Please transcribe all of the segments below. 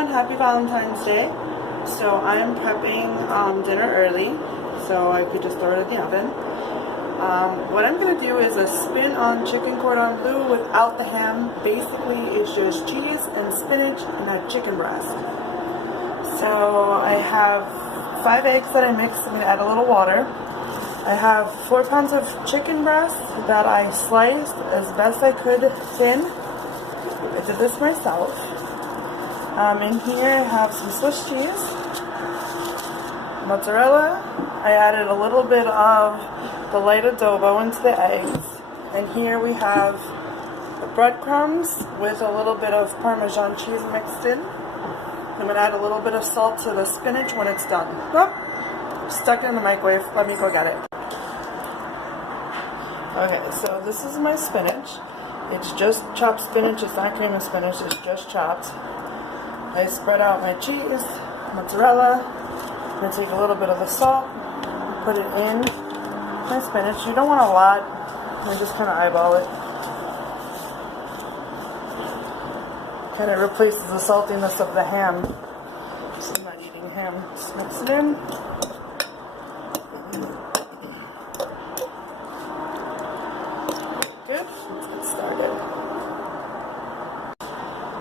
everyone, happy Valentine's Day. So I'm prepping dinner early so I could just throw it in the oven. What I'm going to do is a spin on chicken cordon bleu without the ham. Basically it's just cheese and spinach and a chicken breast. So I have 5 eggs that I mixed. I'm going to add a little water. I have 4 pounds of chicken breast that I sliced as best I could thin. I did this myself. In here I have some Swiss cheese, mozzarella. I added a little bit of the light adobo into the eggs. And here we have the breadcrumbs with a little bit of Parmesan cheese mixed in. I'm going to add a little bit of salt to the spinach when it's done. Oh, stuck in the microwave. Let me go get it. Okay, so this is my spinach. It's just chopped spinach. It's not cream of spinach. It's just chopped. I spread out my cheese, mozzarella. I'm going to take a little bit of the salt, put it in my spinach. You don't want a lot. I just kind of eyeball it. Kind of replaces the saltiness of the ham. So I'm not eating ham. Just mix it in. Good. Let's get started.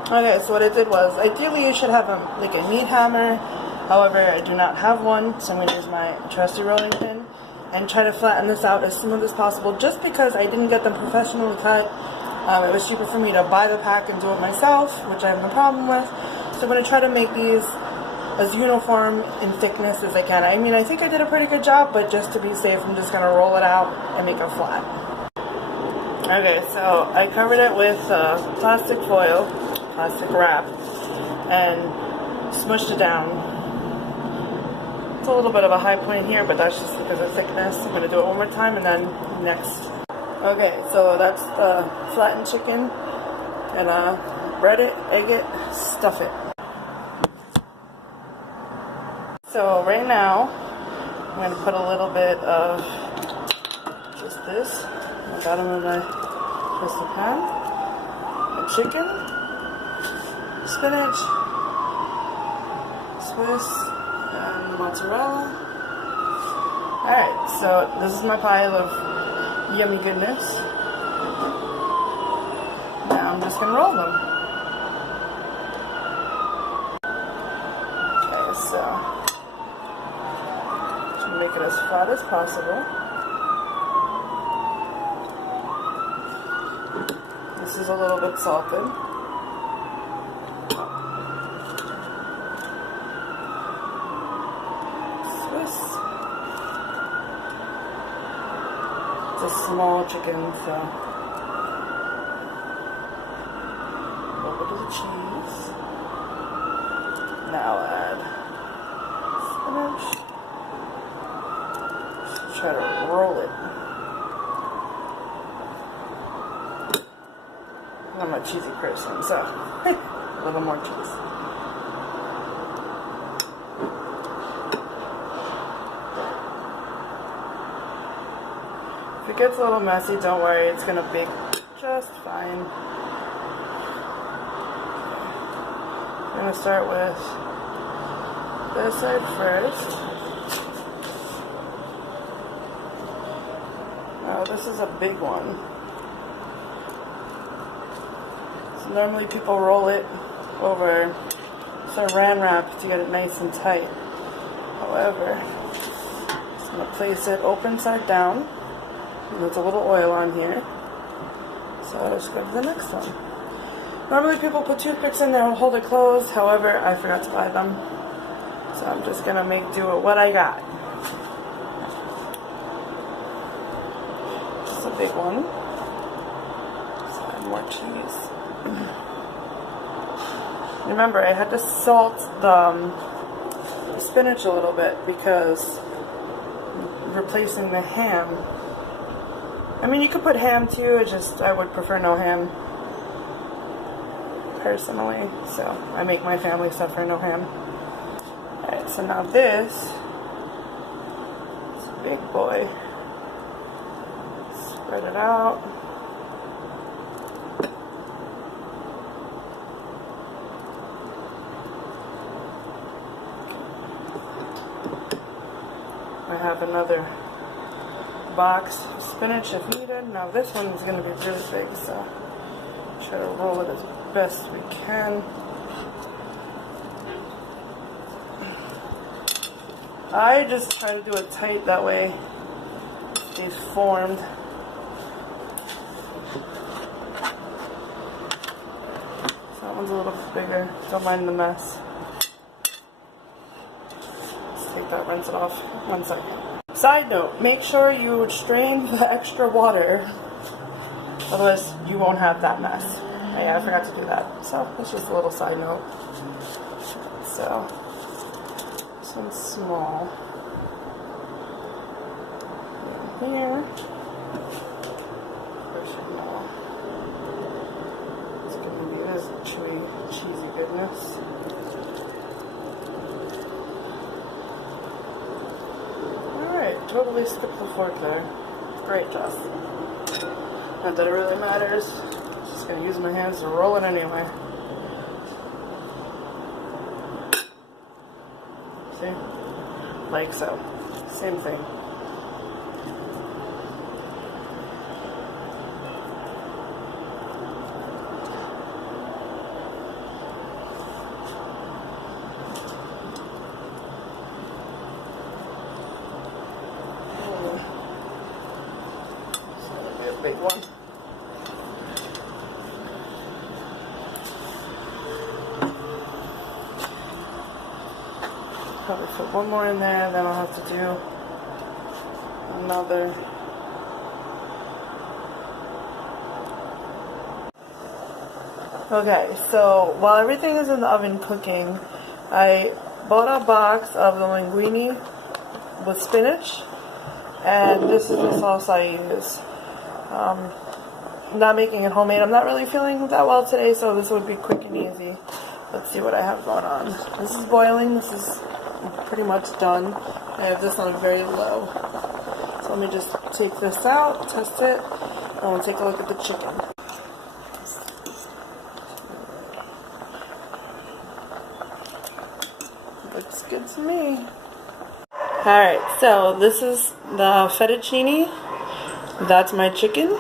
Okay, so what I did was, ideally you should have a meat hammer. However, I do not have one, so I'm going to use my trusty rolling pin and try to flatten this out as smooth as possible. Just because I didn't get them professionally cut, it was cheaper for me to buy the pack and do it myself, which I have no problem with. So I'm going to try to make these as uniform in thickness as I can. I mean, I think I did a pretty good job, but just to be safe, I'm just going to roll it out and make it flat. Okay, so I covered it with plastic foil, plastic wrap, and smushed it down. It's a little bit of a high point here, but that's just because of thickness. I'm going to do it one more time and then next. Okay, so that's the flattened chicken. And bread it, egg it, stuff it. So right now, I'm going to put a little bit of just this on the bottom of my crystal pan. The chicken, spinach, Swiss, and mozzarella. Alright, so this is my pile of yummy goodness. Now I'm just going to roll them. Okay, so just make it as flat as possible. This is a little bit salted. It's a small chicken, so a little bit of the cheese. Now I'll add spinach. Just try to roll it. I'm a cheesy person, so a little more cheese. If it gets a little messy, don't worry, it's going to bake just fine. I'm going to start with this side first. Now this is a big one. So normally people roll it over saran wrap to get it nice and tight. However, I'm just going to place it open side down. And there's a little oil on here. So I'll just go to the next one. Normally people put toothpicks in there and hold it closed. However, I forgot to buy them. So I'm just going to make do with what I got. Just a big one. So I have more cheese. Remember, I had to salt the spinach a little bit because replacing the ham. I mean, you could put ham too, I would prefer no ham, personally, so I make my family suffer no ham. Alright, so now this is a big boy. Spread it out. have another box of spinach if needed. Now this one is going to be really big, so try to roll it as best we can. I just try to do it tight, that way it stays formed. So that one's a little bit bigger. Don't mind the mess. Let's take that, rinse it off. 1 second. Side note, make sure you strain the extra water, otherwise you won't have that mess. Oh, yeah, I forgot to do that. So that's just a little side note. So this one's small. Here. Where's your small? It's gonna be this chewy, cheesy goodness. Alright, totally skipped the fork there. Great, Jess. Not that it really matters. Just gonna use my hands to roll it anyway. See? Like so. Same thing. So that'll be a big one. Probably put one more in there, then I'll have to do another. Okay, so while everything is in the oven cooking, I bought a box of the linguine with spinach, and this is the sauce I use. I'm not making it homemade. I'm not really feeling that well today, so this would be quick and easy. Let's see what I have going on. This is boiling. This is pretty much done. I have this on very low. So let me just take this out, test it, and we'll take a look at the chicken. Looks good to me. Alright, so this is the fettuccine. That's my chicken.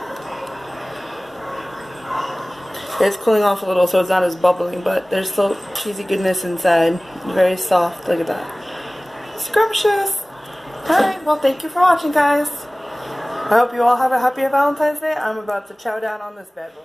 It's cooling off a little, so it's not as bubbling, but there's still cheesy goodness inside. Very soft. Look at that. Scrumptious. Alright, well, thank you for watching, guys. I hope you all have a happy Valentine's Day. I'm about to chow down on this bad boy.